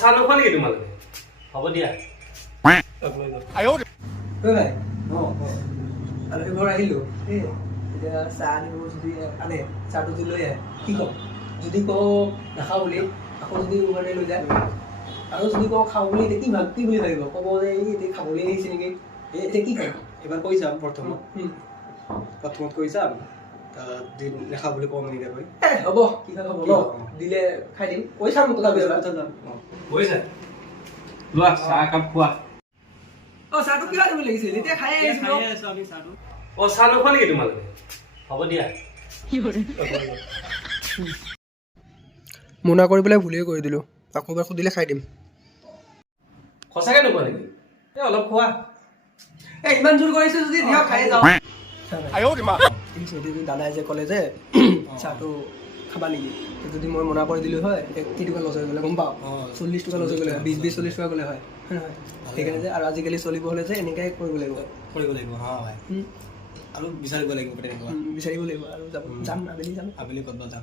চাহ নোখোৱা নেকি তোমালোকে? হ'ব দিয়া। ভাই আলহী ঘৰ আহিলোঁ এতিয়া চাহ আনিব যদি আনে চাহটো যদি লৈ আহে কি ক'ম? যদি কওঁ নাখাওঁ বুলি আকৌ যদি উভতাই লৈ যায় আৰু যদি কওঁ খাওঁ বুলি এতিয়া কি বুলি ভাবিব? ক'ব যে এই এতিয়া খাবলৈ আহিছে নেকি? এতিয়া কি ক'ম? এবাৰ কৈ চাম প্ৰথমত কৈ চাম নেখা বুলি কওঁ নেকি কৈ হ'ব কি হয় হ'ব ন দিলে খাই দিম কৈ চাম তথাপি এবাৰ গৈছে লোৱা চাহ একাপ খোৱা। চাহটো কিয় আনিব লাগিছিল? এতিয়া খাই আহিছোঁ আমি চাহটো চাহ নোখোৱা নেকি তোমালোকে? হ'ব দিয়া। মোনা কৰি পেলাই ভুলেই কৰি দিলোঁ আকৌ এবাৰ সুধিলে খাই দিম সঁচাকৈ নোখোৱা নেকি? অলপ খোৱা। ইমান জোৰ কৰিছোঁ যদি দিয়ক খাই যাওঁ দাদাই যে ক'লে যে চাহটো খাবা নেকি যদি মই মনা কৰি দিলোঁ হয় কেইটকা লছ হৈ গ'লে গম পাওঁ 40 টকা লছ হৈ গ'লে হয় 20-40 টকা গ'লে হয় নহয় সেইকাৰণে যে আৰু আজিকালি চলিব হ'লে যে এনেকৈ কৰিব লাগিব হয় আৰু বিচাৰিব লাগিব তেনেকুৱা বিচাৰিব লাগিব আৰু যাম আবেলি যাম আবেলি ক'ৰবাত যাম